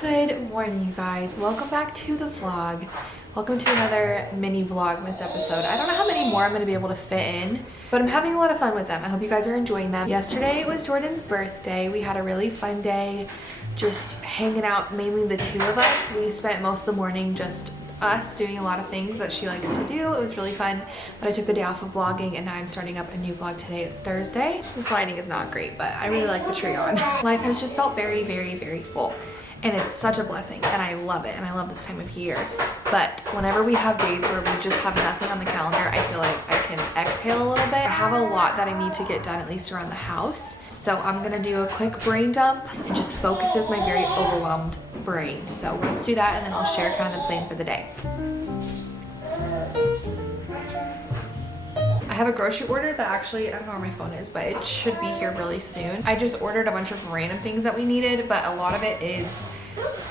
Good morning, you guys. Welcome back to the vlog. Welcome to another mini Vlogmas episode. I don't know how many more I'm going to be able to fit in, but I'm having a lot of fun with them. I hope you guys are enjoying them. Yesterday was Jordan's birthday. We had a really fun day just hanging out, mainly the two of us. We spent most of the morning just us doing a lot of things that she likes to do. It was really fun, but I took the day off of vlogging and now I'm starting up a new vlog today. It's Thursday. This lighting is not great, but I really like the tree on. Life has just felt very, very, very full. And it's such a blessing and I love it and I love this time of year. But whenever we have days where we just have nothing on the calendar, I feel like I can exhale a little bit. I have a lot that I need to get done, at least around the house. So I'm gonna do a quick brain dump and just focuses my very overwhelmed brain. So let's do that and then I'll share kind of the plan for the day. I have a grocery order that actually, I don't know where my phone is, but it should be here really soon. I just ordered a bunch of random things that we needed, but a lot of it is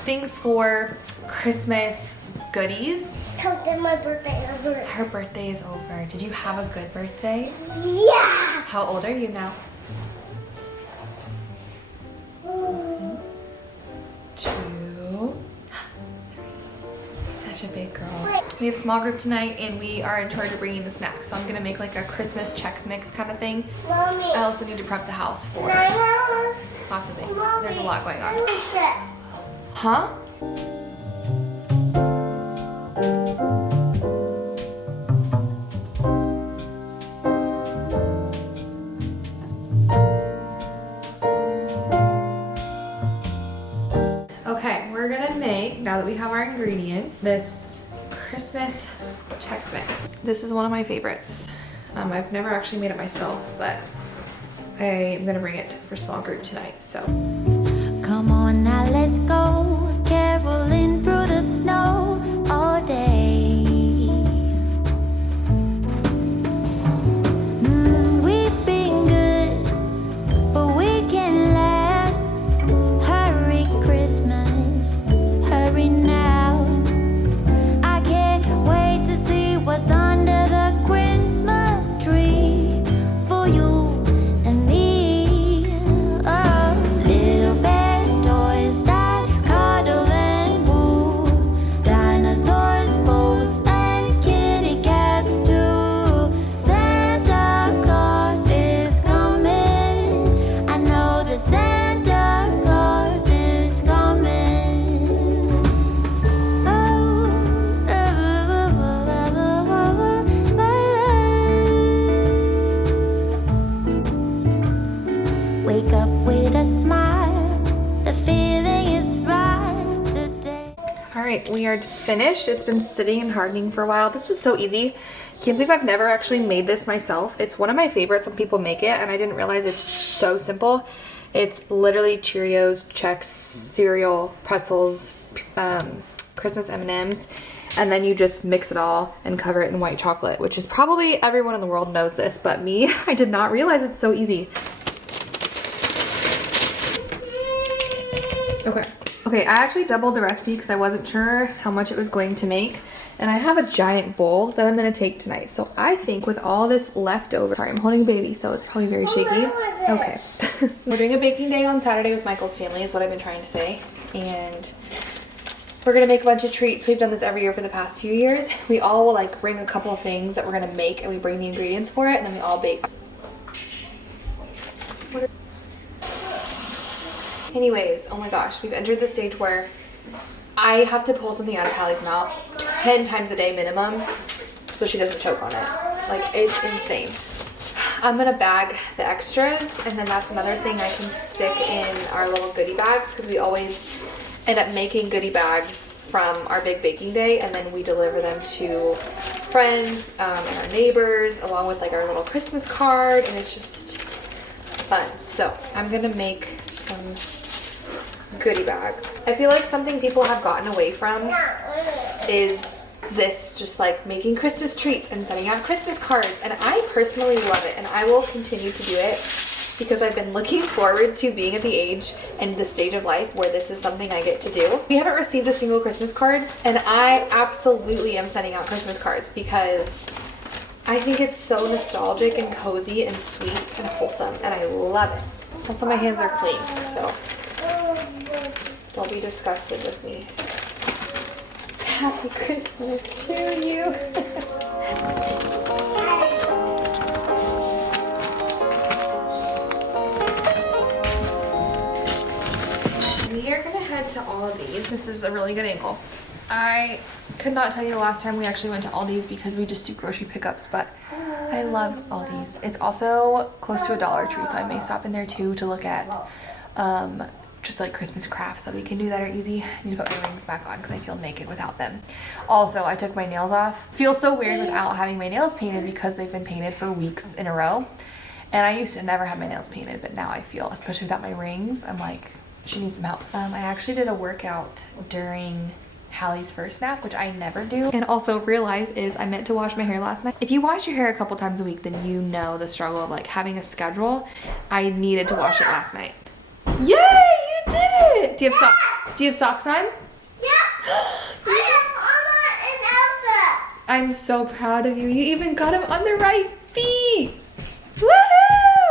things for Christmas goodies. Tell them my birthday is over. Her birthday is over. Did you have a good birthday? Yeah! How old are you now? 2, 3. Such a big girl. We have small group tonight and we are in charge of bringing the snacks. So I'm gonna make like a Christmas Chex Mix kind of thing. Mommy. I also need to prep the house for lots of things. Mommy, There's a lot going on. Shit. Huh? Okay, we're gonna make, now that we have our ingredients, this Christmas Chex Mix. This is one of my favorites. I've never actually made it myself, but I'm gonna bring it for small group tonight, so. Come on now, let's go, caroling through the snow all day. We've been good, but we can last. Hurry Christmas, hurry now. I can't wait to see what's under the Christmas tree for you and me. Oh, little bear toys that cuddle and woo, dinosaurs, boats, and kitty cats too. Santa Claus is coming. I know that Santa Claus is coming. Wake up with a smile. The feeling is right today. All right, we are finished. It's been sitting and hardening for a while. This was so easy. Can't believe I've never actually made this myself. It's one of my favorites when people make it, and I didn't realize it's so simple. It's literally Cheerios, Chex, cereal, pretzels, Christmas M&Ms, and then you just mix it all and cover it in white chocolate, which is probably everyone in the world knows this, but me, I did not realize it's so easy. Okay, I actually doubled the recipe because I wasn't sure how much it was going to make. And I have a giant bowl that I'm going to take tonight. So I think with all this leftover, sorry, I'm holding a baby, so it's probably very shaky. Okay. We're doing a baking day on Saturday with Michael's family is what I've been trying to say. And we're going to make a bunch of treats. We've done this every year for the past few years. We all will like bring a couple of things that we're going to make and we bring the ingredients for it and then we all bake. Anyways, oh my gosh, we've entered the stage where I have to pull something out of Hallie's mouth 10 times a day minimum so she doesn't choke on it. Like, it's insane. I'm gonna bag the extras and then that's another thing I can stick in our little goodie bags because we always end up making goodie bags from our big baking day and then we deliver them to friends and our neighbors along with like our little Christmas card and it's just fun. So I'm gonna make some goodie bags. I feel like something people have gotten away from is this, just like making Christmas treats and sending out Christmas cards, and I personally love it and I will continue to do it because I've been looking forward to being at the age and the stage of life where this is something I get to do. We haven't received a single Christmas card and I absolutely am sending out Christmas cards because I think it's so nostalgic and cozy and sweet and wholesome and I love it. Also my hands are clean, so Don't be disgusted with me. Happy Christmas to you. We are gonna head to Aldi's. This is a really good angle. I could not tell you the last time we actually went to Aldi's because we just do grocery pickups, but I love Aldi's. It's also close to a Dollar Tree, so I may stop in there too to look at just like Christmas crafts that we can do that are easy. I need to put my rings back on because I feel naked without them. Also, I took my nails off. Feels so weird without having my nails painted because they've been painted for weeks in a row. And I used to never have my nails painted, but now I feel, especially without my rings, I'm like, she needs some help. I actually did a workout during Hallie's first nap, which I never do. And also, real life is I meant to wash my hair last night. If you wash your hair a couple times a week, then you know the struggle of like having a schedule. I needed to wash it last night. Yay, you did it! Do you have socks on? Yeah. I have Anna and Elsa. I'm so proud of you. You even got them on the right feet. Woohoo!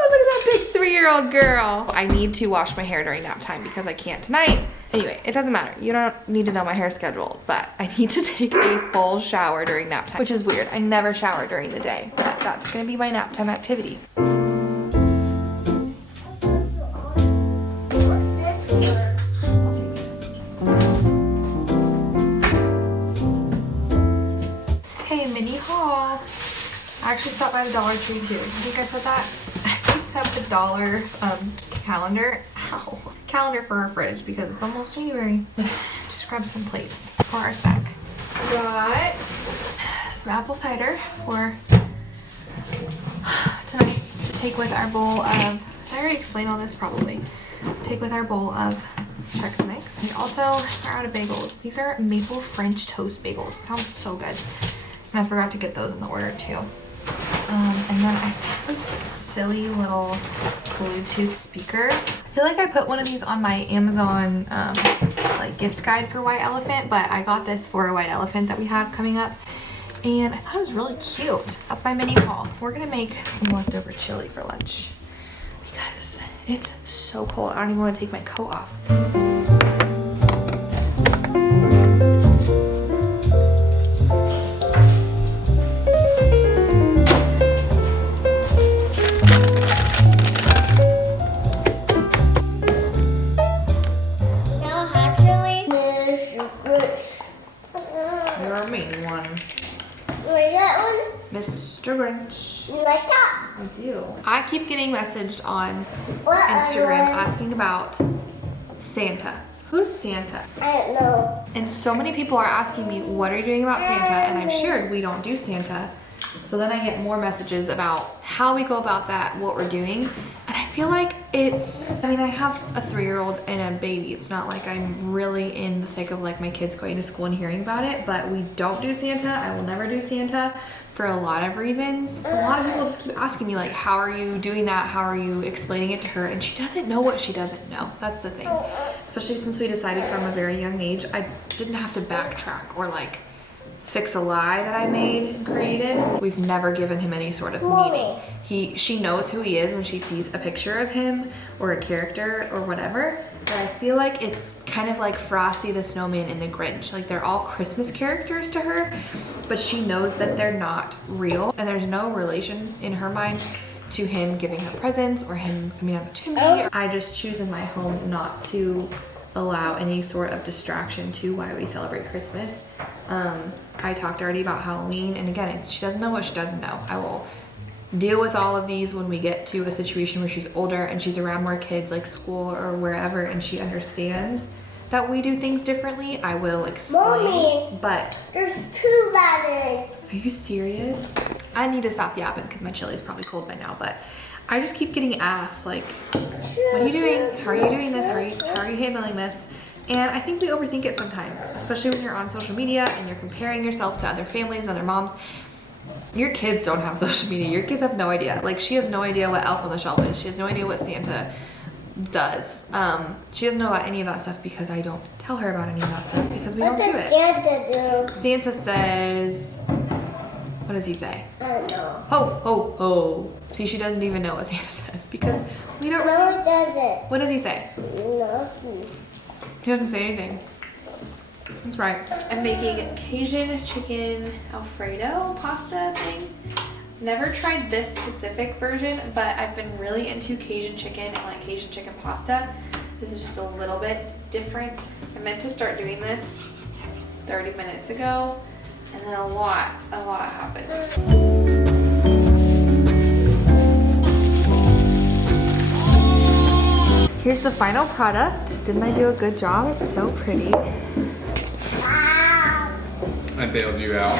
Look at that big 3-year-old girl. I need to wash my hair during nap time because I can't tonight. Anyway, it doesn't matter. You don't need to know my hair schedule, but I need to take a full shower during nap time, which is weird. I never shower during the day, but that's gonna be my nap time activity. Hey, mini haul. I actually stopped by the Dollar Tree too. I think I said that. I picked up the dollar calendar. Ow. Calendar for our fridge because it's almost January. Just grab some plates for our snack. Got some apple cider for tonight to take with our bowl of, did I already explain all this? Probably. Take with our bowl of Chex Mix. We also are out of bagels. These are maple French toast bagels. Sounds so good. And I forgot to get those in the order too. And then I saw this silly little Bluetooth speaker. I feel like I put one of these on my Amazon like gift guide for White Elephant, but I got this for a White Elephant that we have coming up. And I thought it was really cute. That's my mini haul. We're gonna make some leftover chili for lunch because it's so cold. I don't even want to take my coat off. Mr. Grinch. You like that? I do. I keep getting messaged on What Instagram other one? asking about Santa. Who's Santa? I don't know. And so many people are asking me, what are you doing about Santa? And I've shared we don't do Santa. So then I get more messages about how we go about that, what we're doing. And I feel like it's, I mean, I have a 3-year-old and a baby. It's not like I'm really in the thick of like my kids going to school and hearing about it, but we don't do Santa. I will never do Santa for a lot of reasons. A lot of people just keep asking me like, how are you doing that? How are you explaining it to her? And she doesn't know what she doesn't know. That's the thing. Especially since we decided from a very young age, I didn't have to backtrack or like fix a lie that I made and created. We've never given him any sort of meaning. She knows who he is when she sees a picture of him or a character or whatever. But I feel like it's kind of like Frosty the Snowman and the Grinch. Like they're all Christmas characters to her, but she knows that they're not real and there's no relation in her mind to him giving her presents or him coming out the chimney. I just choose in my home not to allow any sort of distraction to why we celebrate Christmas. I talked already about Halloween, and again, she doesn't know what she doesn't know. I will deal with all of these when we get to a situation where she's older and she's around more kids like school or wherever and she understands that we do things differently. I will explain. Mommy, but there's 2 lemons. Are you serious? I need to stop yapping because my chili is probably cold by now, but I just keep getting asked like, what are you doing? How are you doing this? How are you handling this? And I think we overthink it sometimes, especially when you're on social media and you're comparing yourself to other families, other moms. Your kids don't have social media. Your kids have no idea. Like she has no idea what Elf on the Shelf is. She has no idea what Santa does. She doesn't know about any of that stuff because I don't tell her about any of that stuff because we don't do it. Santa do? Santa says, what does he say? I don't know. Ho, ho, ho. See, she doesn't even know what Santa says because we don't really. No, it doesn't. What does he say? Nothing. He doesn't say anything. That's right. I'm making Cajun chicken Alfredo pasta thing. Never tried this specific version, but I've been really into Cajun chicken and like Cajun chicken pasta. This is just a little bit different. I meant to start doing this 30 minutes ago, and then a lot happened. Here's the final product. Didn't I do a good job? It's so pretty. I bailed you out.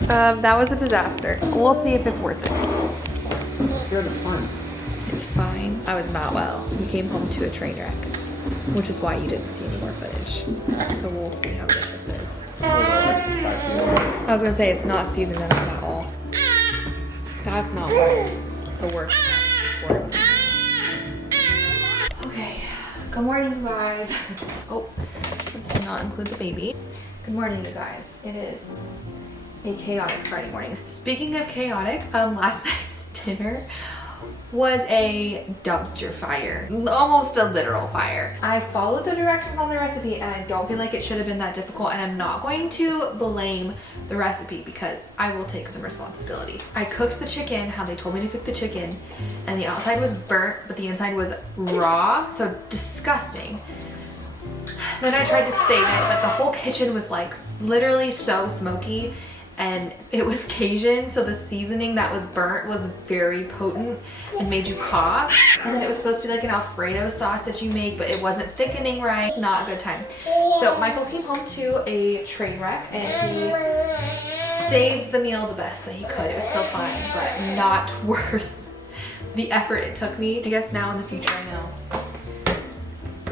That was a disaster. We'll see if it's worth it. Good, it's fine. It's fine. I was not well. You came home to a train wreck, which is why you didn't see any more footage. So we'll see how good this is. I was gonna say it's not seasoned enough at all. That's not what the worst words. Okay. Good morning, you guys. Oh, let's not include the baby. Good morning, you guys. It is a chaotic Friday morning. Speaking of chaotic, last night's dinner was a dumpster fire, almost a literal fire. I followed the directions on the recipe and I don't feel like it should have been that difficult, and I'm not going to blame the recipe because I will take some responsibility. I cooked the chicken how they told me to cook the chicken, and the outside was burnt but the inside was raw, so disgusting. Then I tried to save it, but the whole kitchen was like literally so smoky, and it was Cajun, so the seasoning that was burnt was very potent and made you cough. And then it was supposed to be like an Alfredo sauce that you make, but it wasn't thickening right. It's not a good time. So Michael came home to a train wreck and he saved the meal the best that he could. It was still fine, but not worth the effort it took me. I guess now in the future I know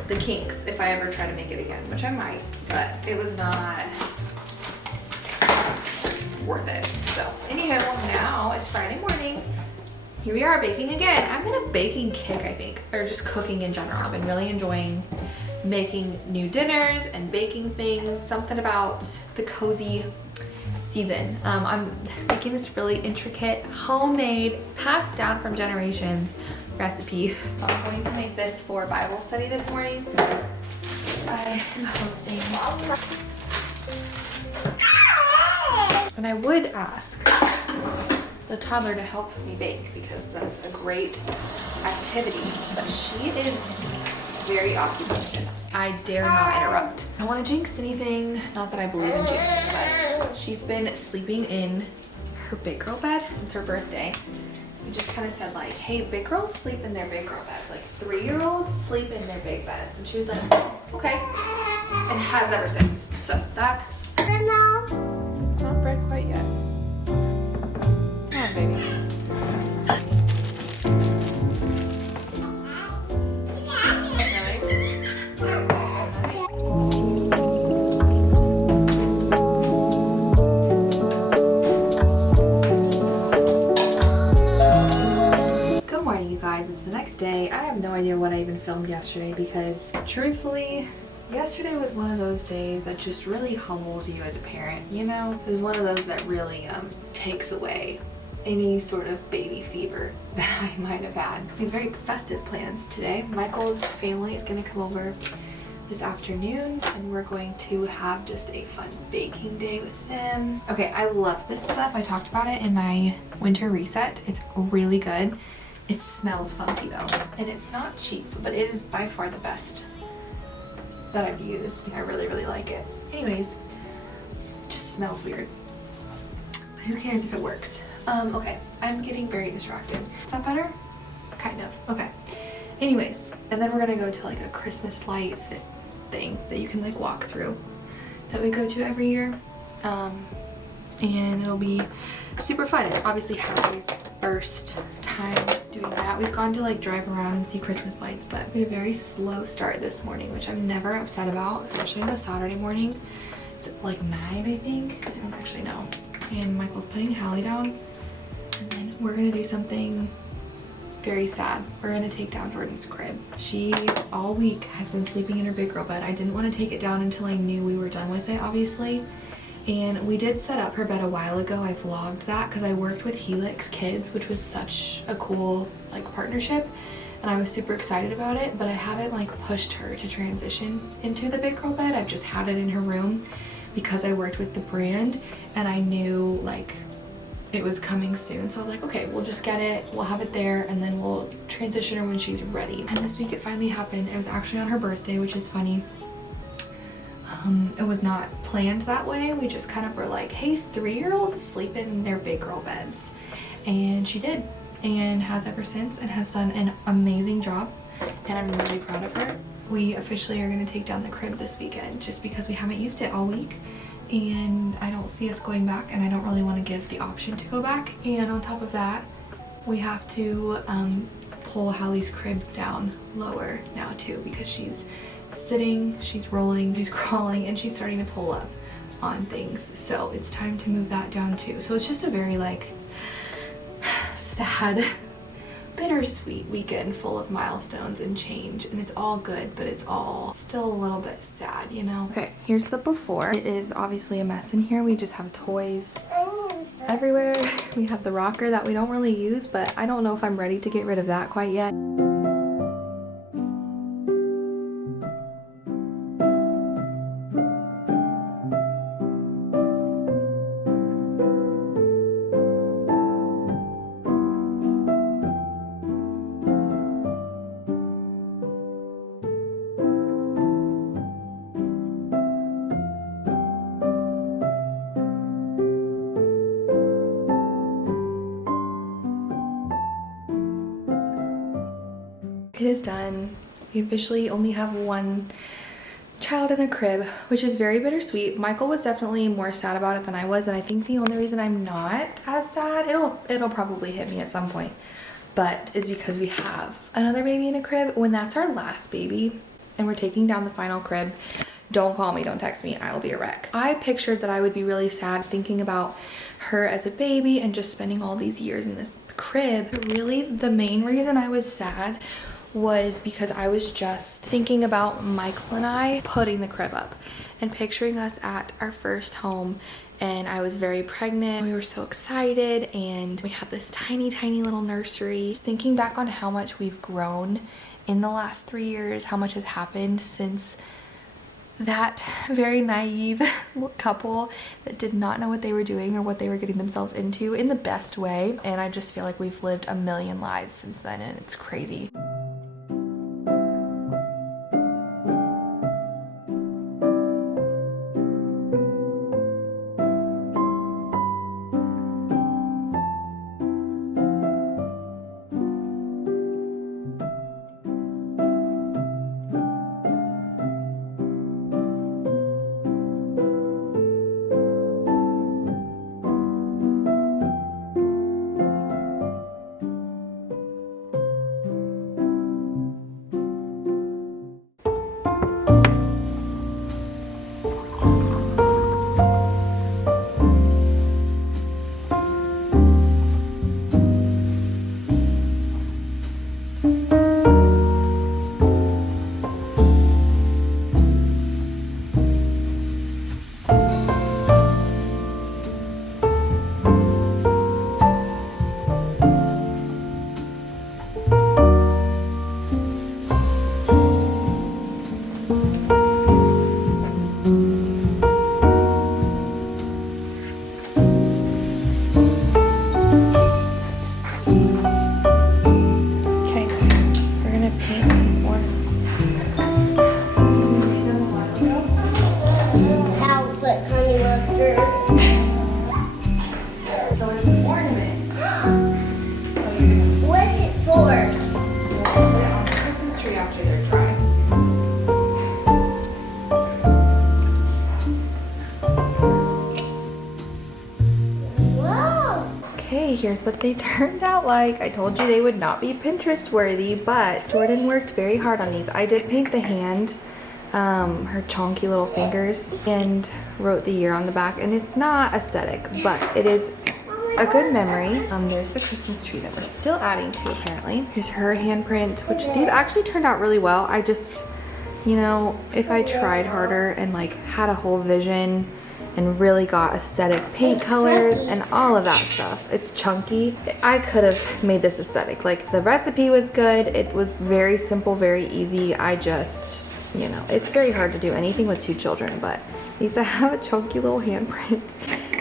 the kinks if I ever try to make it again, which I might, but it was not worth it. So anyhow, now it's Friday morning. Here we are baking again. I'm in a baking kick, I think, or just cooking in general. I've been really enjoying making new dinners and baking things. Something about the cozy season. I'm making this really intricate, homemade, passed down from generations recipe. So I'm going to make this for Bible study this morning. I am hosting. And I would ask the toddler to help me bake because that's a great activity, but she is very occupied. I dare not interrupt. I don't want to jinx anything. Not that I believe in jinxing, but she's been sleeping in her big girl bed since her birthday. We just kind of said like, hey, big girls sleep in their big girl beds. Like 3-year-olds sleep in their big beds. And she was like, okay. And has ever since. So that's... It's not bread quite yet. Come on, baby. Good morning, you guys. It's the next day. I have no idea what I even filmed yesterday because, truthfully, yesterday was one of those days that just really humbles you as a parent, you know? It was one of those that really takes away any sort of baby fever that I might have had. We have very festive plans today. Michael's family is going to come over this afternoon and we're going to have just a fun baking day with them. Okay, I love this stuff. I talked about it in my winter reset. It's really good. It smells funky though, and it's not cheap, but it is by far the best that I've used. I really, really like it. Anyways, it just smells weird. But who cares if it works? Okay, I'm getting very distracted. Is that better? Kind of. Okay. Anyways, and then we're gonna go to like a Christmas light thing that you can like walk through that we go to every year. And it'll be super fun. It's obviously Hallie's first time doing that. We've gone to like drive around and see Christmas lights, but we had a very slow start this morning, which I'm never upset about, especially on a Saturday morning. It's like 9, I think. I don't actually know. And Michael's putting Hallie down, and then we're gonna do something very sad. We're gonna take down Jordan's crib. She all week has been sleeping in her big girl bed. I didn't want to take it down until I knew we were done with it, obviously. And we did set up her bed a while ago. I vlogged that because I worked with Helix Kids, which was such a cool like partnership. and I was super excited about it, but I haven't like pushed her to transition into the big girl bed. I've just had it in her room because I worked with the brand and I knew like it was coming soon. So I was like, okay, we'll just get it, we'll have it there, and then we'll transition her when she's ready. And this week it finally happened. It was actually on her birthday, which is funny. It was not planned that way. We just kind of were like, hey, 3-year-olds sleep in their big girl beds. And she did, and has ever since, and has done an amazing job. And I'm really proud of her. We officially are gonna take down the crib this weekend just because we haven't used it all week. And I don't see us going back, and I don't really want to give the option to go back. And on top of that, we have to pull Hallie's crib down lower now too, because she's sitting, she's rolling, she's crawling, and she's starting to pull up on things. So it's time to move that down too. So it's just a very like sad, bittersweet weekend full of milestones and change, and it's all good, but it's all still a little bit sad, you know? Okay, here's the before. It is obviously a mess in here. We just have toys everywhere. We have the rocker that we don't really use, but I don't know if I'm ready to get rid of that quite yet. It is done. We officially only have one child in a crib, which is very bittersweet. Michael was definitely more sad about it than I was, and I think the only reason I'm not as sad, it'll probably hit me at some point, but is because we have another baby in a crib. When that's our last baby and we're taking down the final crib, don't call me, don't text me, I will be a wreck. I pictured that I would be really sad thinking about her as a baby and just spending all these years in this crib. But really, the main reason I was sad was because I was just thinking about Michael and I putting the crib up and picturing us at our first home, and I was very pregnant. We were so excited, and we have this tiny little nursery. Just thinking back on how much we've grown in the last 3 years, how much has happened since that very naive couple that did not know what they were doing or what they were getting themselves into in the best way. And I just feel like we've lived a million lives since then, and it's crazy. Here's what they turned out like. I told you they would not be Pinterest worthy, but Jordan worked very hard on these. I did paint the hand, her chonky little fingers, and wrote the year on the back, and it's not aesthetic, but it is a good memory. There's the Christmas tree that we're still adding to apparently. Here's her handprint, which these actually turned out really well. I just, you know, if I tried harder and like had a whole vision and really got aesthetic paint colors and all of that stuff. It's chunky. I could have made this aesthetic. Like, the recipe was good. It was very simple, very easy. I just, you know, it's very hard to do anything with 2 children, but these I have a chunky little handprint.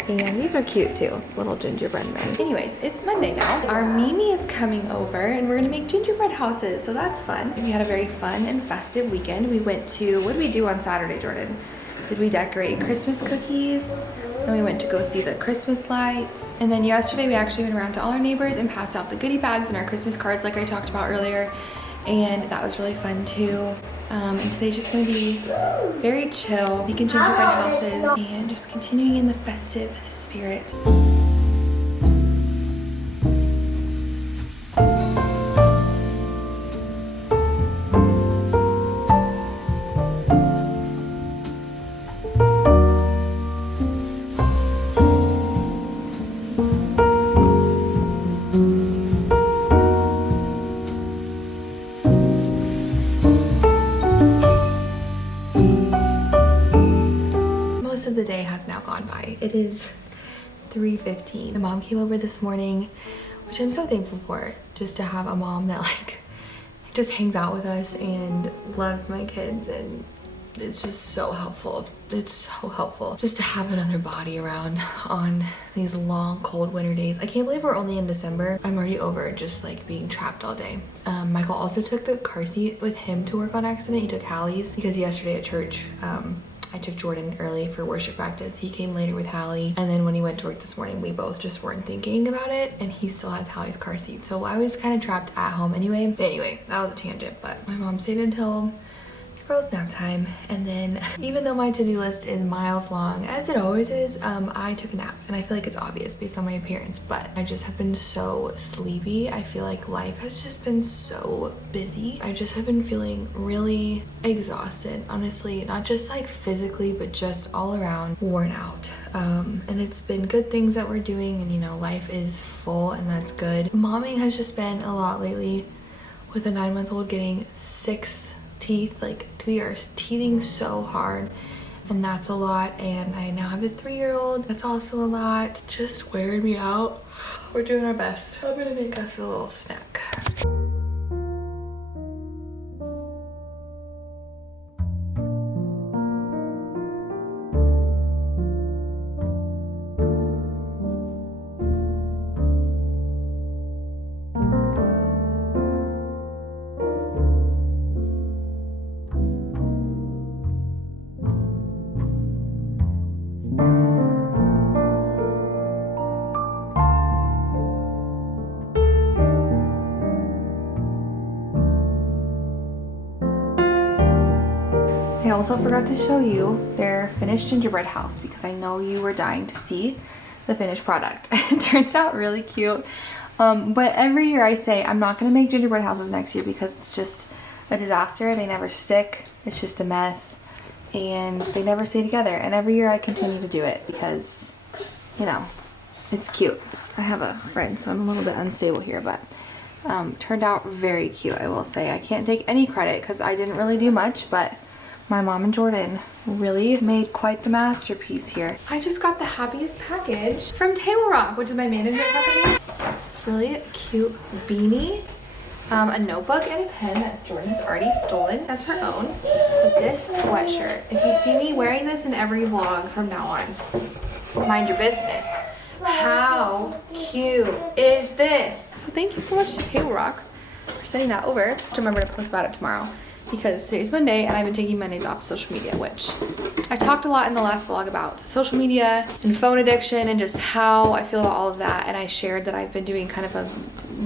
And these are cute too, little gingerbread men. Anyways, it's Monday now. Our Mimi is coming over and we're gonna make gingerbread houses, so that's fun. We had a very fun and festive weekend. We went to, what did we do on Saturday, Jordan? Did we decorate Christmas cookies? And we went to go see the Christmas lights. And then yesterday we actually went around to all our neighbors and passed out the goodie bags and our Christmas cards like I talked about earlier. And that was really fun too. And today's just gonna be very chill, making gingerbread houses and just continuing in the festive spirit. The day has now gone by. It is 3:15. My mom came over this morning, which I'm so thankful for, just to have a mom that like just hangs out with us and loves my kids, and it's just so helpful. It's so helpful just to have another body around on these long cold winter days. I can't believe we're only in December. I'm already over just like being trapped all day. Michael also took the car seat with him to work on accident. He took Hallie's because yesterday at church I took Jordan early for worship practice. He came later with Hallie, and then when he went to work this morning, we both just weren't thinking about it, and he still has Hallie's car seat. So I was kind of trapped at home anyway. Anyway, that was a tangent, but my mom stayed until girls nap time, and then even though my to-do list is miles long, as it always is, I took a nap, and I feel like it's obvious based on my appearance, but I just have been so sleepy. I feel like life has just been so busy. I just have been feeling really exhausted, honestly, not just like physically, but just all around worn out. And it's been good things that we're doing, and you know, life is full, and that's good. Momming has just been a lot lately, with a 9-month-old getting 6 teeth. Like, we are teething so hard, and that's a lot. And I now have a 3-year-old. That's also a lot. Just wearing me out. We're doing our best. I'm gonna make us a little snack. I also forgot to show you their finished gingerbread house because I know you were dying to see the finished product. It turned out really cute. But every year I say I'm not going to make gingerbread houses next year because it's just a disaster. They never stick. It's just a mess. And they never stay together. And every year I continue to do it because, you know, it's cute. I have a friend, so I'm a little bit unstable here, but turned out very cute, I will say. I can't take any credit because I didn't really do much, but my mom and Jordan really made quite the masterpiece here. I just got the happiest package from Table Rock, which is my management company. It's really a cute beanie, a notebook, and a pen that Jordan has already stolen as her own. But this sweatshirt, if you see me wearing this in every vlog from now on, mind your business. How cute is this? So thank you so much to Table Rock for sending that over. I have to remember to post about it tomorrow, because today's Monday and I've been taking Mondays off social media, which I talked a lot in the last vlog about social media and phone addiction and just how I feel about all of that. And I shared that I've been doing kind of a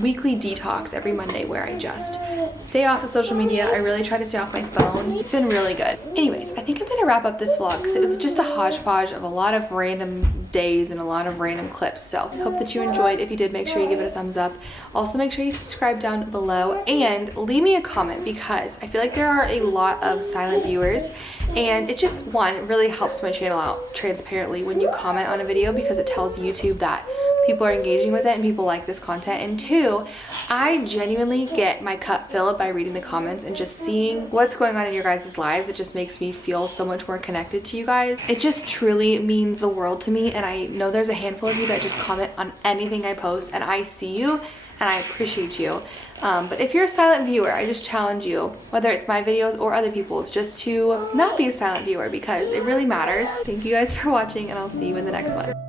weekly detox every Monday where I just stay off of social media. I really try to stay off my phone. It's been really good. Anyways, I think I'm gonna wrap up this vlog because it was just a hodgepodge of a lot of random days and a lot of random clips. So I hope that you enjoyed. If you did, make sure you give it a thumbs up. Also, make sure you subscribe down below and leave me a comment because I feel like there are a lot of silent viewers, and it just, one, really helps my channel out transparently when you comment on a video because it tells YouTube that people are engaging with it and people like this content. And 2, I genuinely get my cup filled by reading the comments and just seeing what's going on in your guys' lives. It just makes me feel so much more connected to you guys. It just truly means the world to me, and I know there's a handful of you that just comment on anything I post, and I see you and I appreciate you. But if you're a silent viewer, I just challenge you, whether it's my videos or other people's, just to not be a silent viewer, because it really matters. Thank you guys for watching, and I'll see you in the next one.